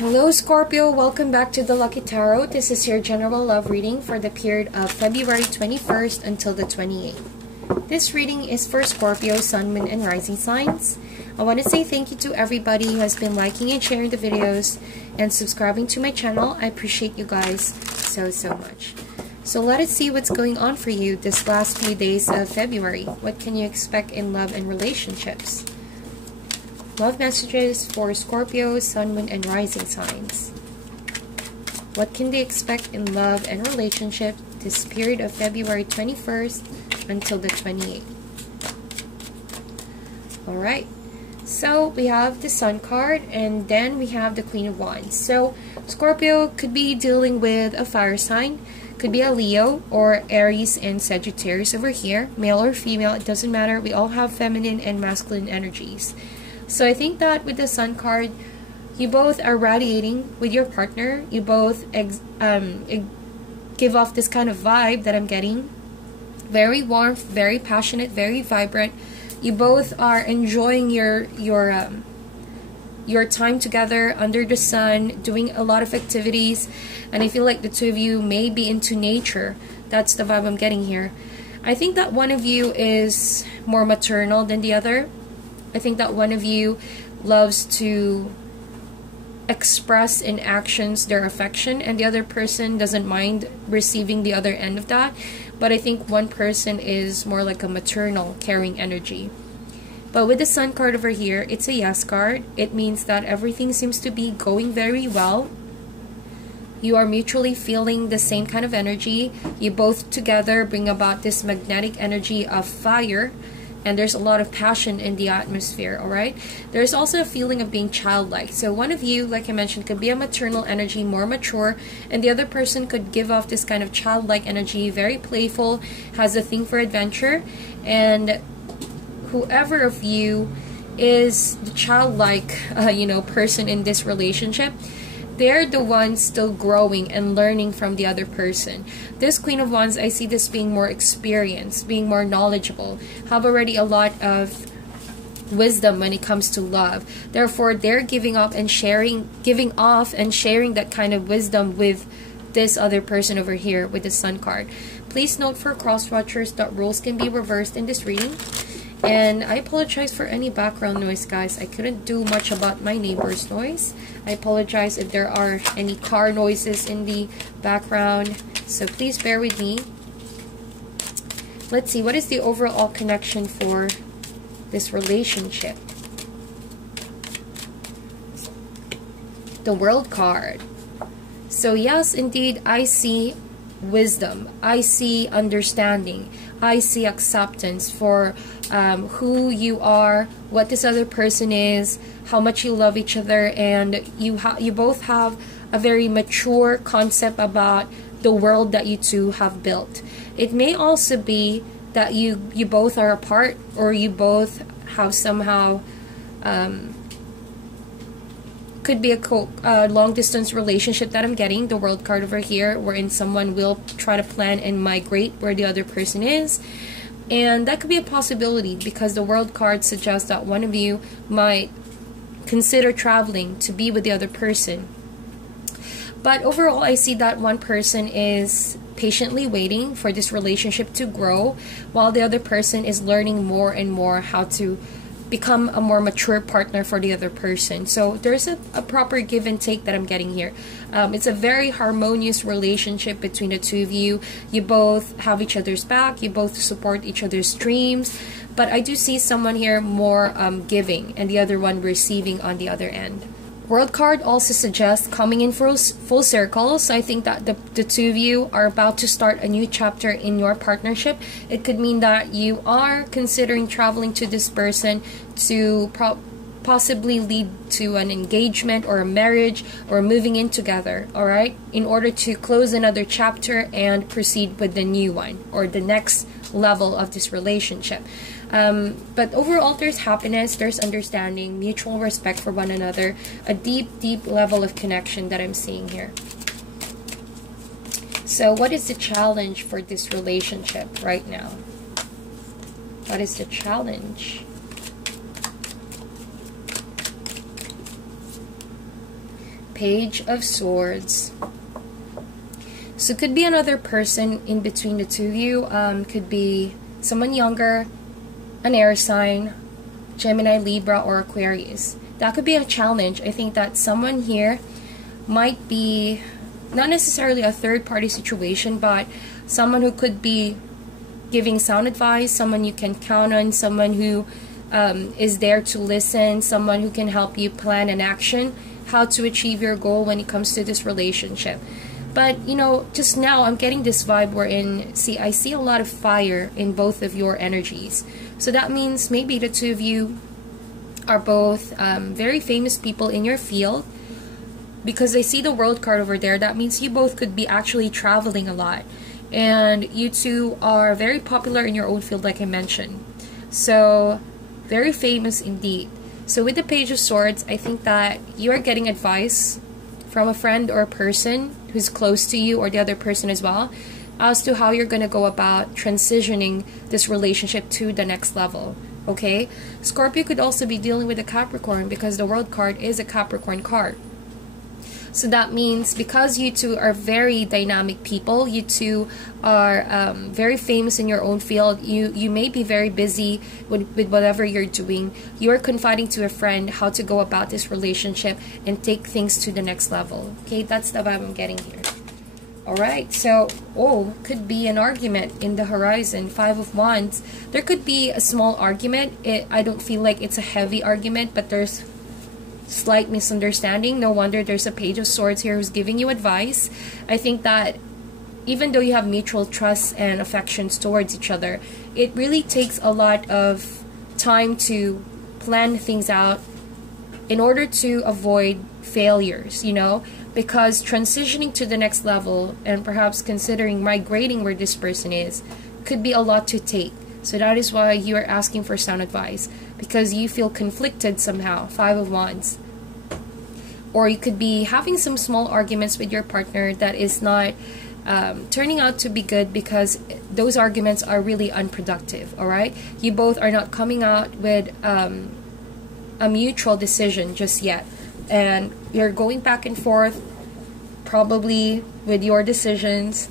Hello Scorpio, welcome back to the Lucky Tarot. This is your general love reading for the period of February 21st until the 28th. This reading is for Scorpio, Sun, Moon, and Rising signs. I want to say thank you to everybody who has been liking and sharing the videos and subscribing to my channel. I appreciate you guys so much. So let us see what's going on for you this last few days of February. What can you expect in love and relationships? Love messages for Scorpio, Sun, Moon, and Rising signs. What can they expect in love and relationship this period of February 21st until the 28th? Alright, so we have the Sun card and then we have the Queen of Wands. So Scorpio could be dealing with a fire sign, could be a Leo or Aries and Sagittarius over here, male or female, it doesn't matter. We all have feminine and masculine energies. So I think that with the Sun card, you both are radiating with your partner. You both give off this kind of vibe that I'm getting. Very warm, very passionate, very vibrant. You both are enjoying your time together under the sun, doing a lot of activities. And I feel like the two of you may be into nature. That's the vibe I'm getting here. I think that one of you is more maternal than the other. I think that one of you loves to express in actions their affection and the other person doesn't mind receiving the other end of that. But I think one person is more like a maternal, caring energy. But with the Sun card over here, it's a yes card. It means that everything seems to be going very well. You are mutually feeling the same kind of energy. You both together bring about this magnetic energy of fire. And there's a lot of passion in the atmosphere, alright? There's also a feeling of being childlike. So one of you, like I mentioned, could be a maternal energy, more mature, and the other person could give off this kind of childlike energy, very playful, has a thing for adventure, and whoever of you is the childlike, person in this relationship, they're the ones still growing and learning from the other person. This Queen of Wands, I see this being more experienced, being more knowledgeable, have already a lot of wisdom when it comes to love. Therefore, they're giving off and sharing that kind of wisdom with this other person over here with the Sun card. Please note for cross watchers that roles can be reversed in this reading. And I apologize for any background noise, guys. I couldn't do much about my neighbor's noise. I apologize if there are any car noises in the background. So please bear with me. Let's see, what is the overall connection for this relationship? The World card. So yes, indeed, I see wisdom. I see understanding. I see acceptance for who you are, what this other person is, how much you love each other, and you both have a very mature concept about the world that you two have built. It may also be that you both are apart, or you both have somehow could be a long distance relationship that I'm getting, the World card over here, wherein someone will try to plan and migrate where the other person is. And that could be a possibility because the World card suggests that one of you might consider traveling to be with the other person. But overall, I see that one person is patiently waiting for this relationship to grow, while the other person is learning more and more how to become a more mature partner for the other person. So there's a proper give and take that I'm getting here. It's a very harmonious relationship between the two of you. You both have each other's back. You both support each other's dreams. But I do see someone here more giving and the other one receiving on the other end. World card also suggests coming in full circle. So I think that the two of you are about to start a new chapter in your partnership. It could mean that you are considering traveling to this person to possibly lead to an engagement or a marriage or moving in together, alright? In order to close another chapter and proceed with the new one or the next level of this relationship. But overall, there's happiness, there's understanding, mutual respect for one another, a deep level of connection that I'm seeing here. So what is the challenge for this relationship right now? What is the challenge? Page of Swords. So it could be another person in between the two of you. Could be someone younger, an air sign, Gemini, Libra, or Aquarius. That could be a challenge. I think that someone here might be not necessarily a third-party situation, but someone who could be giving sound advice, someone you can count on, someone who is there to listen, someone who can help you plan an action, how to achieve your goal when it comes to this relationship. But, you know, just now I'm getting this vibe wherein, I see a lot of fire in both of your energies. So that means maybe the two of you are both very famous people in your field. Because I see the World card over there, that means you both could be actually traveling a lot. And you two are very popular in your own field, like I mentioned. So, very famous indeed. So with the Page of Swords, I think that you are getting advice from a friend or a person who's close to you, or the other person as well, as to how you're going to go about transitioning this relationship to the next level. Okay? Scorpio could also be dealing with a Capricorn, because the World card is a Capricorn card. So that means because you two are very dynamic people, you two are very famous in your own field, you may be very busy with whatever you're doing. You are confiding to a friend how to go about this relationship and take things to the next level. Okay, that's the vibe I'm getting here. Alright, so, could be an argument in the horizon. Five of Wands. There could be a small argument. I don't feel like it's a heavy argument, but there's slight misunderstanding. No wonder there's a Page of Swords here who's giving you advice. I think that even though you have mutual trust and affections towards each other, it really takes a lot of time to plan things out in order to avoid failures, you know, because transitioning to the next level and perhaps considering migrating where this person is could be a lot to take. So that is why you are asking for sound advice, because you feel conflicted somehow. Five of Wands. Or you could be having some small arguments with your partner that is not turning out to be good, because those arguments are really unproductive. Alright? You both are not coming out with a mutual decision just yet. And you're going back and forth, probably with your decisions.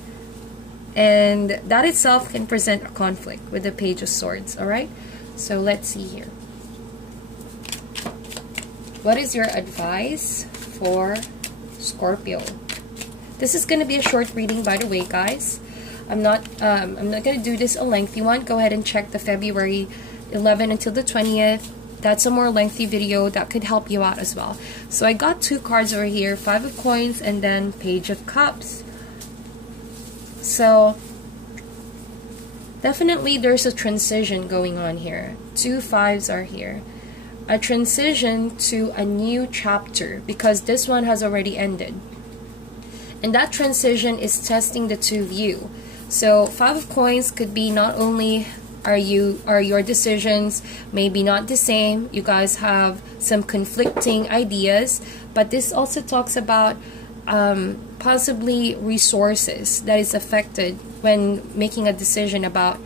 And that itself can present a conflict with the Page of Swords, alright? So let's see here. What is your advice for Scorpio? This is going to be a short reading, by the way, guys. I'm not going to do this a lengthy one. Go ahead and check the February 11 until the 20th. That's a more lengthy video that could help you out as well. So I got two cards over here, Five of Coins and then Page of Cups. So, definitely there's a transition going on here. Two fives are here. A transition to a new chapter, because this one has already ended. And that transition is testing the two of you. So, Five of Coins could be not only are your decisions maybe not the same, you guys have some conflicting ideas, but this also talks about possibly resources that is affected when making a decision about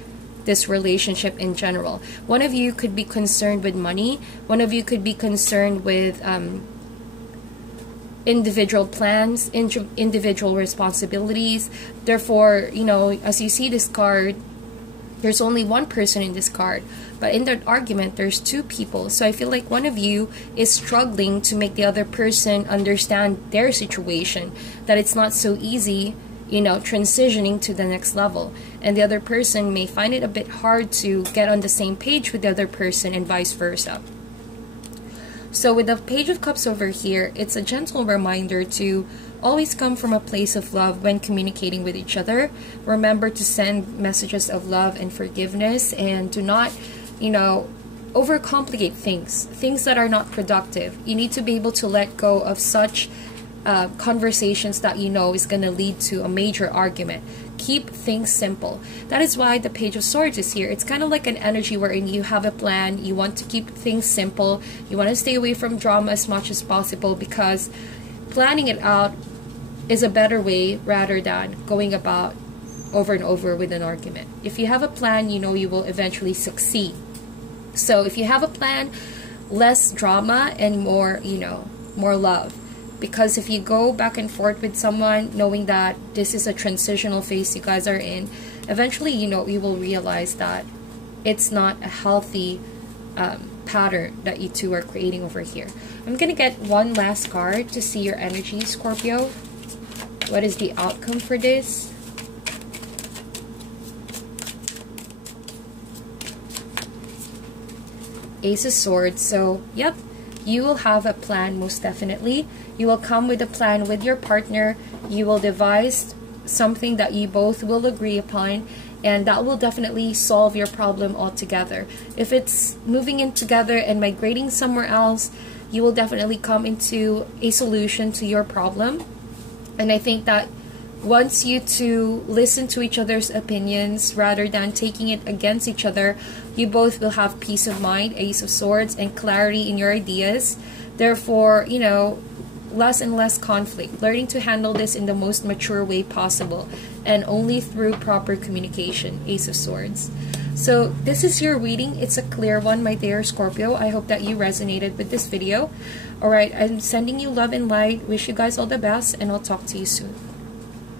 this relationship in general. One of you could be concerned with money. One of you could be concerned with individual plans, individual responsibilities. Therefore, you know, as you see this card, there's only one person in this card, but in that argument there's two people. So I feel like one of you is struggling to make the other person understand their situation, that it's not so easy, you know, transitioning to the next level, and the other person may find it a bit hard to get on the same page with the other person, and vice versa. So with the Page of Cups over here, it's a gentle reminder to always come from a place of love when communicating with each other. Remember to send messages of love and forgiveness, and do not, you know, overcomplicate things that are not productive. You need to be able to let go of such conversations that you know is going to lead to a major argument. Keep things simple. That is why the Page of Swords is here. It's kind of like an energy wherein you have a plan, you want to keep things simple, you want to stay away from drama as much as possible, because planning it out is a better way rather than going about over and over with an argument. If you have a plan, you know you will eventually succeed. So if you have a plan, less drama and more, you know, more love. Because if you go back and forth with someone knowing that this is a transitional phase you guys are in, eventually, you know, you will realize that it's not a healthy pattern that you two are creating over here. I'm gonna get one last card to see your energy, Scorpio. What is the outcome for this? Ace of Swords. So, yep, you will have a plan, most definitely. You will come with a plan with your partner. You will devise something that you both will agree upon, and that will definitely solve your problem altogether. If it's moving in together and migrating somewhere else, you will definitely come into a solution to your problem. And I think that once you two listen to each other's opinions rather than taking it against each other, you both will have peace of mind, Ace of Swords, and clarity in your ideas. Therefore, you know, less and less conflict, learning to handle this in the most mature way possible, and only through proper communication, Ace of Swords. So this is your reading. It's a clear one, my dear Scorpio. I hope that you resonated with this video. Alright, I'm sending you love and light. Wish you guys all the best, and I'll talk to you soon.